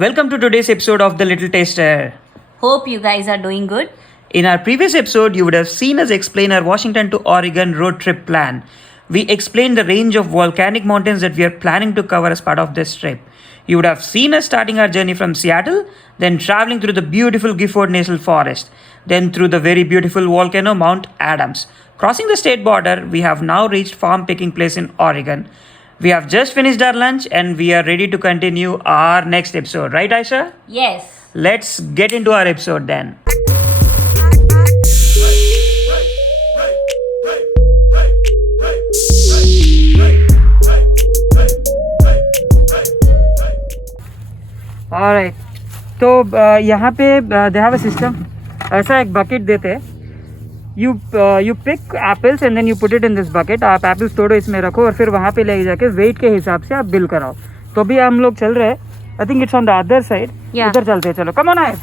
Welcome to today's episode of The Little Taster. Hope you guys are doing good. In our previous episode, you would have seen us explain our Washington to Oregon road trip plan. We explained the range of volcanic mountains that we are planning to cover as part of this trip. You would have seen us starting our journey from Seattle, then traveling through the beautiful Gifford National Forest, then through the very beautiful volcano Mount Adams. Crossing the state border, we have now reached farm picking place in Oregon. We have just finished our lunch and we are ready to continue our next episode, right Aisha? Yes. Let's get into our episode then. Alright, तो यहाँ पे they have a system. ऐसा एक bucket देते हैं. You pick apples and then you put it in this bucket. आप apples तोड़ो, इसमें रखो और फिर वहाँ पे ले जाके weight के हिसाब से आप बिल कराओ. तो अभी हम लोग चल रहे हैं. I think it's on the other side. Yeah. उधर चलते हैं, चलो. Come on, Ayat.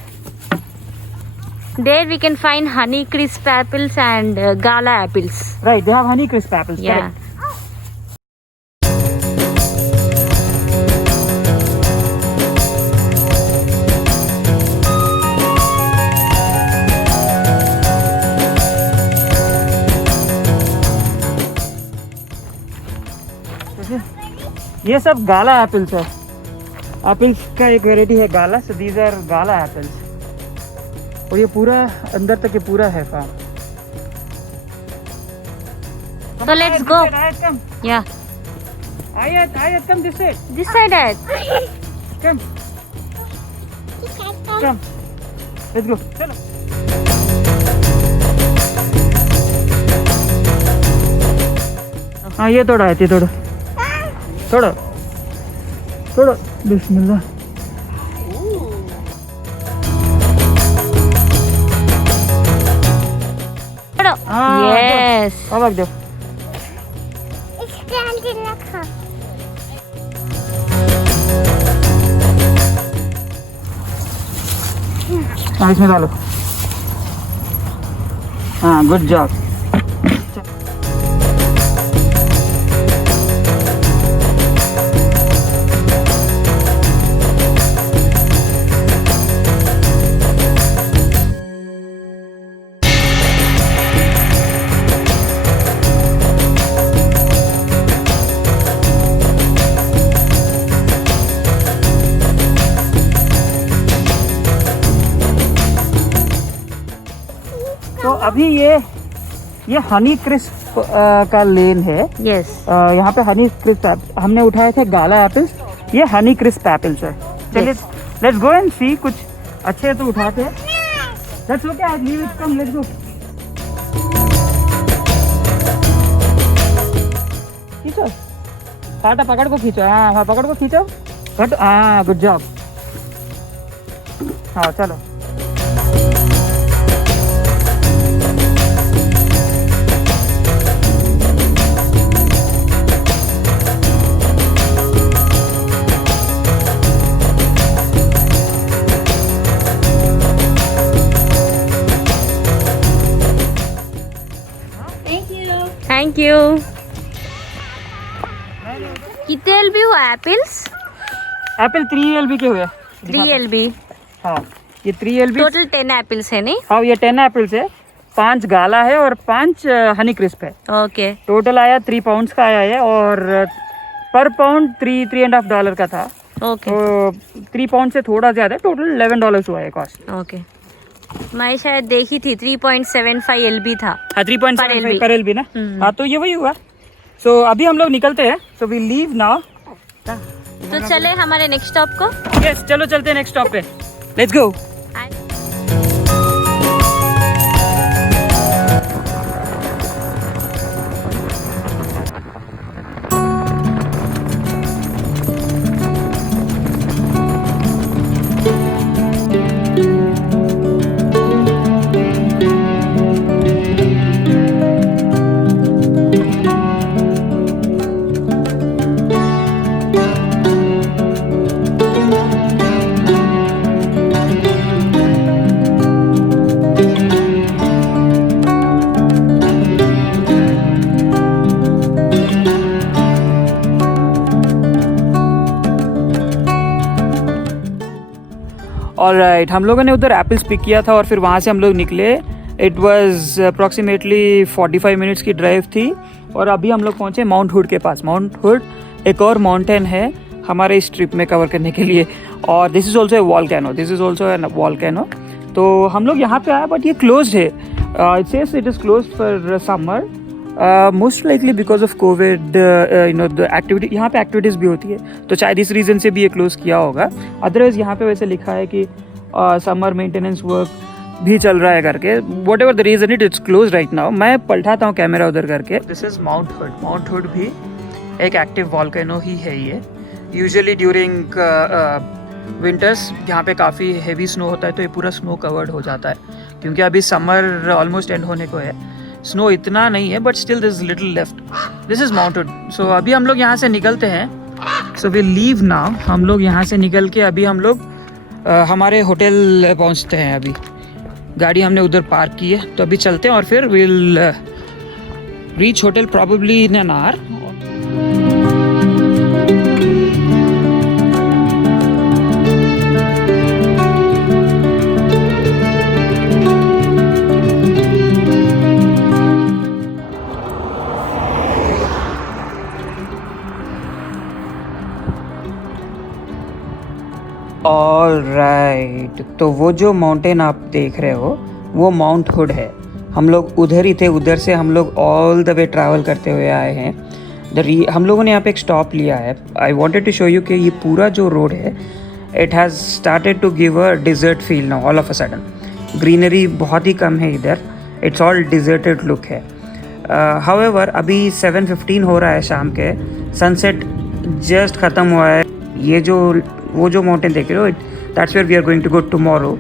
There we can find honey crisp apples and gala apples. Right, they have honey crisp apples. Yeah. Correct. ये सब गाला एप्पल्स है. एप्पल्स का एक वेराइटी है gala. So these are gala apples. और ये पूरा अंदर तक ये पूरा है farm. So let's go. Come. Yeah. Ayat, come this side. This side, Ed. Come. Come. Let's go. चलो. हाँ ये तोड़ा है, ये तोड़ो. तोड़ो. तोड़ो. बिस्मिल्लाह. Yes. अब रख दो. हाँ इसमें डालो. हाँ गुड जॉब. तो अभी ये हनी क्रिस्प का लेन है. Yes. यहाँ पे हनी क्रिस्प हमने उठाए थे गाला एप्पल्स. ये हनी क्रिस्प एप्पल्स है. चलिए लेट्स गो एंड सी. कुछ अच्छे तो उठाते हैं. Let's okay, I leave it. Come let's go. खींचो. काटा पकड़ को खींचो. हाँ हाँ पकड़ को खींचो. कट. हाँ गुड जॉब. हाँ चलो. Thank you. कितने LB हुआ एप्पल्स? एप्पल 3 LB के हुए. 3 LB. हाँ ये 3 LB. टोटल 10 एप्पल्स है नहीं? हाँ ये 10 एप्पल्स है. 5 गाला है और 5 हनी क्रिस्प है. ओके. टोटल आया 3 पाउंड्स का आया है. और पर पाउंड $3.5 का था. ओके. तो 3 पाउंड से थोड़ा ज्यादा. टोटल $11 हुआ है कॉस्ट. ओके. मैं शायद देखी थी 3.75 LB था. हाँ 3.75 पर LB ना. हाँ तो ये वही हुआ. सो अभी हम लोग निकलते हैं. So we leave now. तो चले हमारे नेक्स्ट स्टॉप को. यस चलो चलते हैं नेक्स्ट स्टॉप पे. Let's go. ऑलराइट, हम लोगों ने उधर एप्पल्स पिक किया था और फिर वहाँ से हम लोग निकले। इट वाज अप्रॉक्सीमेटली 45 मिनट्स की ड्राइव थी और अभी हम लोग पहुँचे माउंट हुड के पास। माउंट हुड एक और माउंटेन है हमारे इस ट्रिप में कवर करने के लिए, और this is also a volcano, this is also a volcano. तो हम लोग यहाँ पे आए बट ये क्लोज्ड है। It says it is closed for summer, most likely because of Covid. You know the activity, यहाँ पे एक्टिविटीज़ भी होती है तो शायद इस रीज़न से भी ये क्लोज़ किया होगा। अदरवाइज़ यहाँ पे वैसे लिखा है कि समर मेंटेनेंस वर्क भी चल रहा है करके। What ever the reason it's close right now. मैं पलटाता हूँ कैमरा उधर करके। This is Mount hood. Mount hood भी एक एक्टिव वॉल्केनो ही है ये। यूजुअली ड्यूरिंग विंटर्स यहाँ पे काफ़ी हेवी स्नो होता है तो ये पूरा स्नो कवर्ड हो जाता है, क्योंकि अभी समर ऑलमोस्ट एंड होने को है। स्नो इतना नहीं है but still this little left. This is Mount Hood. So अभी हम लोग यहाँ से निकलते हैं। So we leave now. हम लोग यहाँ से निकल के अभी हम लोग हमारे होटल पहुँचते हैं। अभी गाड़ी हमने उधर पार्क की है तो अभी चलते हैं और फिर will reach hotel probably in an hour. Alright, तो वो जो माउंटेन आप देख रहे हो वो माउंट हुड है। हम लोग उधर ही थे, उधर से हम लोग ऑल द वे ट्रैवल करते हुए आए हैं। हम लोगों ने यहाँ पे एक स्टॉप लिया है। I wanted to show you कि ये पूरा जो रोड है it has started to give a desert feel now all of a sudden. Greenery बहुत ही कम है इधर, इट्स ऑल डिज़र्टेड लुक है। हाउएवर अभी 7:15 हो रहा है शाम के, सनसेट जस्ट ख़त्म हुआ है। ये जो वो जो माउंटेन देख रहे हो that's where we are going to go tomorrow.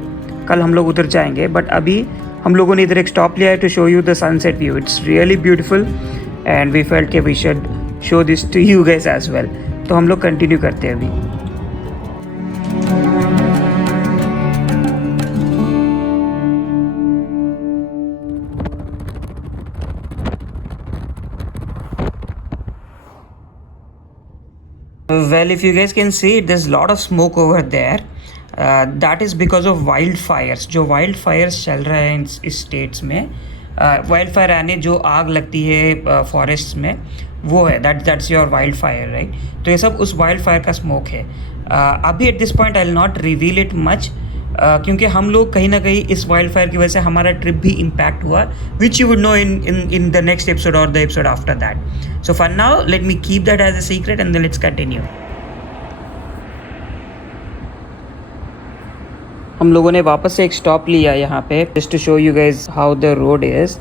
कल हम लोग उधर जाएंगे बट अभी हम लोगों ने इधर एक स्टॉप लिया है to show you the sunset view. It's really beautiful and we felt कि we should show this to you guys as well. तो हम लोग कंटिन्यू करते हैं अभी। Well, if you guys can see, there's a lot of smoke over there. That is because of wildfires. जो wildfires चल रहे हैं इस states में, wildfire यानी जो आग लगती है forests में, वो है that's your wildfire, right? तो ये सब उस wildfire का smoke है। अभी at this point I'll not reveal it much, क्योंकि हम लोग कहीं ना कहीं इस वाइल्ड फायर की वजह से हमारा ट्रिप भी इम्पैक्ट हुआ, which you would know in the next episode और the episode after that. So for now let me keep that as a secret and then let's continue. हम लोगों ने वापस से एक स्टॉप लिया यहाँ पे just to show you guys how the road is.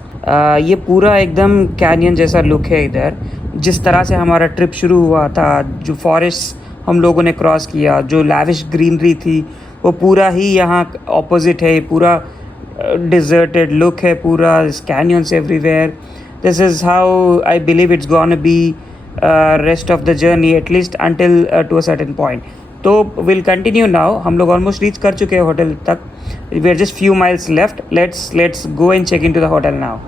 ये पूरा एकदम कैनियन जैसा लुक है इधर। जिस तरह से हमारा ट्रिप शुरू हुआ था, जो फॉरेस्ट हम लोगों ने क्रॉस किया, जो लैविश ग्रीनरी थी, वो पूरा ही यहाँ ऑपोजिट है। पूरा डिजर्टेड लुक है, पूरा canyons everywhere. This is how I believe it's gonna be rest of the journey, at least until to a certain point. तो विल कंटिन्यू नाउ। हम लोग ऑलमोस्ट रीच कर चुके हैं होटल तक। We are just few miles left. Let's go and check in to the hotel now.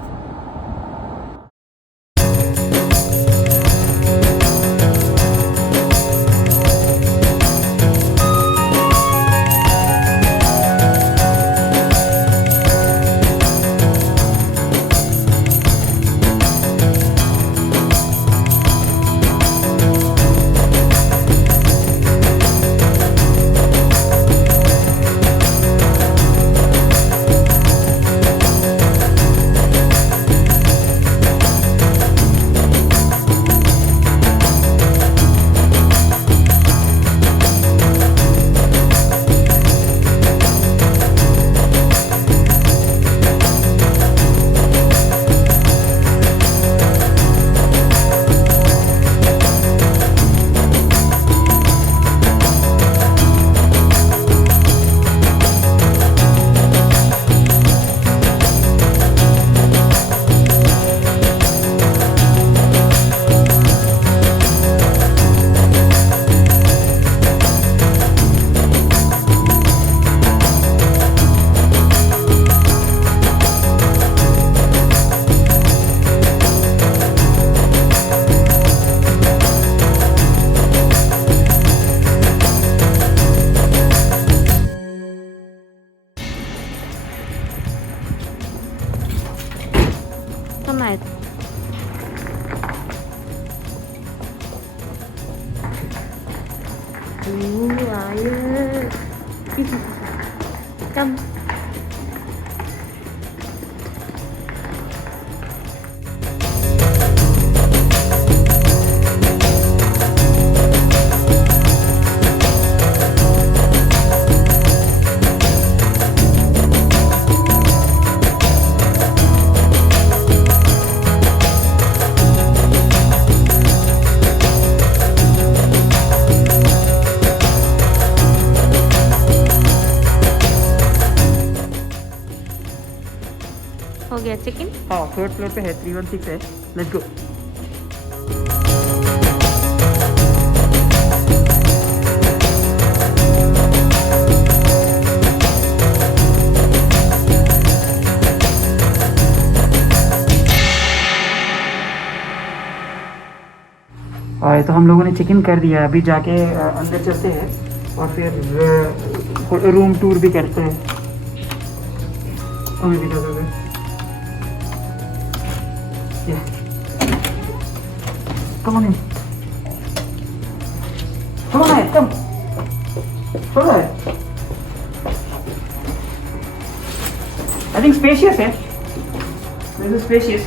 Come on. Come. हो गया चिकन. हाँ, थर्ड फ्लोर पे है, 316 है. Let's go. तो हम लोगों ने चिकन कर दिया. अभी जाके अंदर चलते हैं और फिर रूम टूर भी करते हैं. हमें भी कर दोगे? Yeah. Come on in. Come on in, come. Come on. I think spacious है. This is spacious.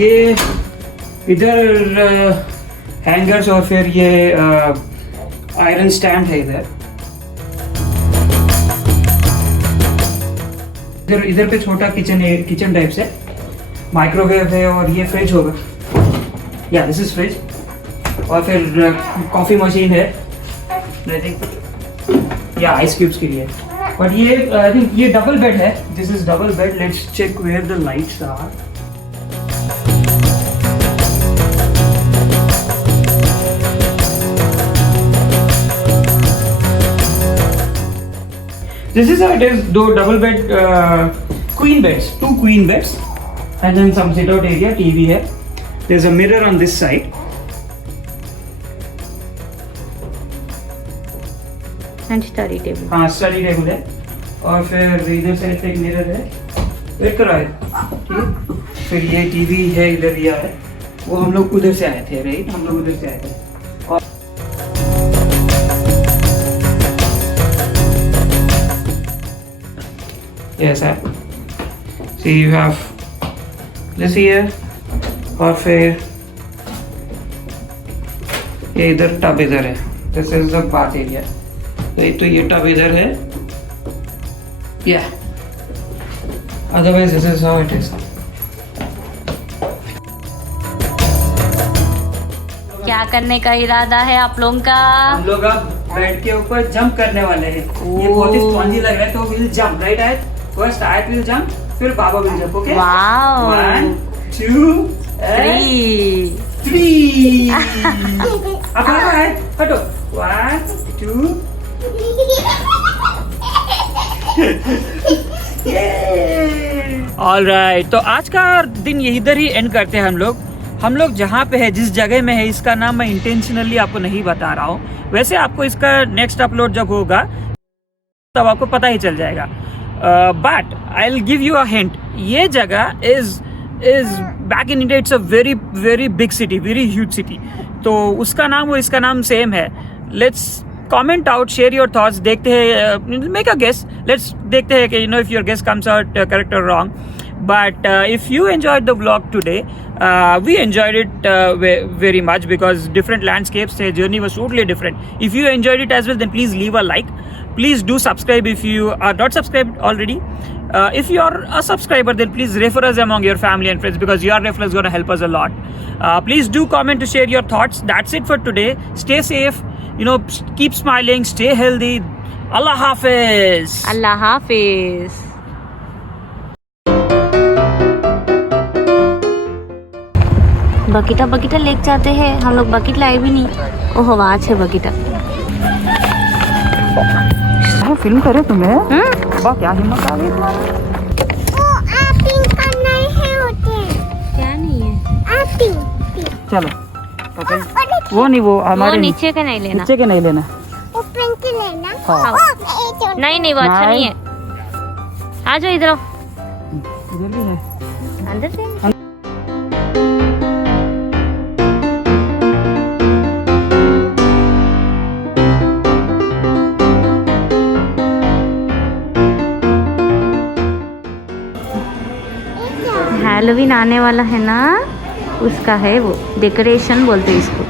ये इधर हैंगर्स और फिर ये आयरन स्टैंड है इधर. इधर पे छोटा किचन टाइप से माइक्रोवेव है और ये फ्रिज होगा. या दिस इज फ्रिज. और फिर कॉफ़ी मशीन है आई थिंक, या आइस क्यूब्स के लिए. बट ये आई थिंक ये डबल बेड है. This is double bed. Let's check where the lights are. This is how it is. दो double bed queen beds, 2 queen beds, and then some sit out area. TV है. There's a mirror on this side. And study table. हाँ, study table है. और फिर इधर साइड पे एक मिरर है. वेट करो है. ठीक. फिर ये TV है इधर दिया है. वो हम लोग उधर से आए थे, राइट? हम लोग उधर से आए थे. Yes, sir. See, you have this here, और फिर ये इधर टब इधर है. This is the bath area. तो एक तो ये टब इधर है. Yeah. Otherwise, this is how it is. क्या करने का इरादा है आप लोगों का? हम लोग अब बेड के ऊपर जंप करने वाले हैं. ये बहुत ही स्पॉन्जी लग रहा है, तो विल जंप, राइट? आयत फर्स्ट आयत विल जंप, फिर बाबा विल जंप. Okay, wow. 1 2 3. अब बाबा है, हटो. 1 2. ऑलराइट, तो आज का दिन इधर ही एंड करते हैं हम लोग. हम लोग जहाँ पे है, जिस जगह में है, इसका नाम मैं इंटेंशनली आपको नहीं बता रहा हूँ. वैसे आपको इसका नेक्स्ट अपलोड जब होगा तब आपको पता ही चल जाएगा. But I will give you a hint. ये जगह is back in India. It's a very very big city, very huge city. तो उसका नाम और इसका नाम सेम है. Let's comment out, share your thoughts. देखते हैं, मेक अ गेस. लेट्स देखते हैं कि if your guess comes out correct और wrong. But if you enjoyed the vlog today, we enjoyed it very much because different landscapes, the journey was totally different. If you enjoyed it as well, then please leave a like. Please do subscribe if you are not subscribed already. If you are a subscriber, then please refer us among your family and friends because your referral is going to help us a lot. Please do comment to share your thoughts. That's it for today. Stay safe. Keep smiling. Stay healthy. Allah Hafiz. Allah Hafiz. बकीटा लेके जाते हैं. हम लोग बकेट लाए भी नहीं. ओह वहाँ है बकीटा. फिल्म करे तुम्हें? वाह, क्या हिम्मत आ गई तुम्हारी. क्या नहीं है? चलो, वो नहीं, वो हमारे नीचे का नहीं लेना. नीचे के नहीं लेना. हाँ. नहीं वो अच्छा नहीं है. आ जाओ इधर. इधर भी है. अंदर से हैलोवीन आने वाला है ना, उसका है वो डेकोरेशन बोलते हैं इसको।